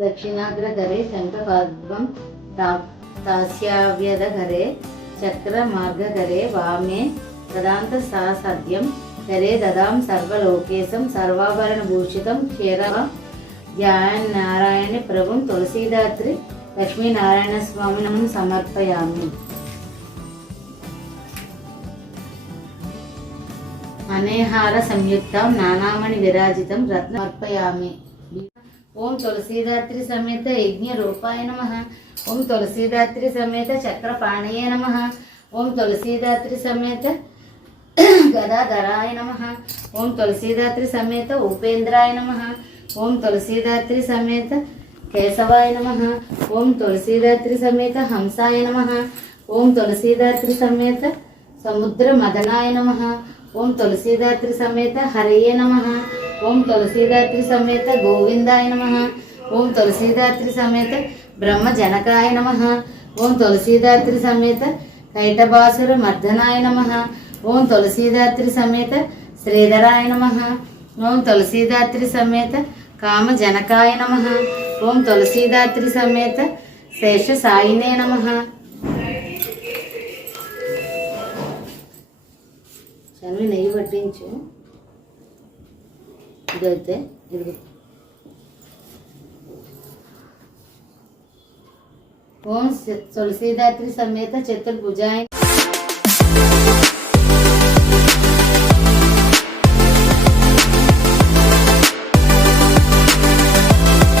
दक्षिणाग्रधरे शङ्खपद्मं तास्याव्यधरे चक्रमार्गधरे वामे ददान्तसासद्यं करे ददां सर्वलोकेशं सर्वाभरणभूषितं क्षेरं ध्यानारायणे प्रभुं तुलसीदात्री लक्ष्मीनारायणस्वामिनं समर्पयामि। अनेहार संयुक्तं नानामणि विराजितं रत्नमर्पयामि। ओम तुलसीदात्री समेत यज्ञ रूपाय नमः। ओम तुलसीदात्री समेत चक्रपाणये नमः। ओम तुलसीदात्री समेत गदाधराय नमः। ओम तुलसीदात्री समेत उपेन्द्राय नमः। ओम तुलसीदात्री समेत केशवाय नमः। ओम तुलसीदात्री समेत हंसाय नमः। ओम तुलसीदात्री समेत समुद्र मदनाय नमः। ओम तुलसीदात्री समेत हरये नमः। ओम तुलसीदात्री समेत गोविंदाय नमः। ओम तुलसीदात्री समेत ब्रह्म जनकाय नमः। ओम तुलसीदात्री समेत कैटभासुर मर्दनाय नमः। ओम तुलसीदात्री समेत श्रीधराय नमः। ओम तुलसीदात्री समेत काम जनकाय नमः। ओम तुलसीदात्री समेत शेष साईने नमः। చనివి నెయ్యి పట్టించు ఇదైతే ఇది ఓం తులసీదాత్రి సమేత చతుర్భుజాయ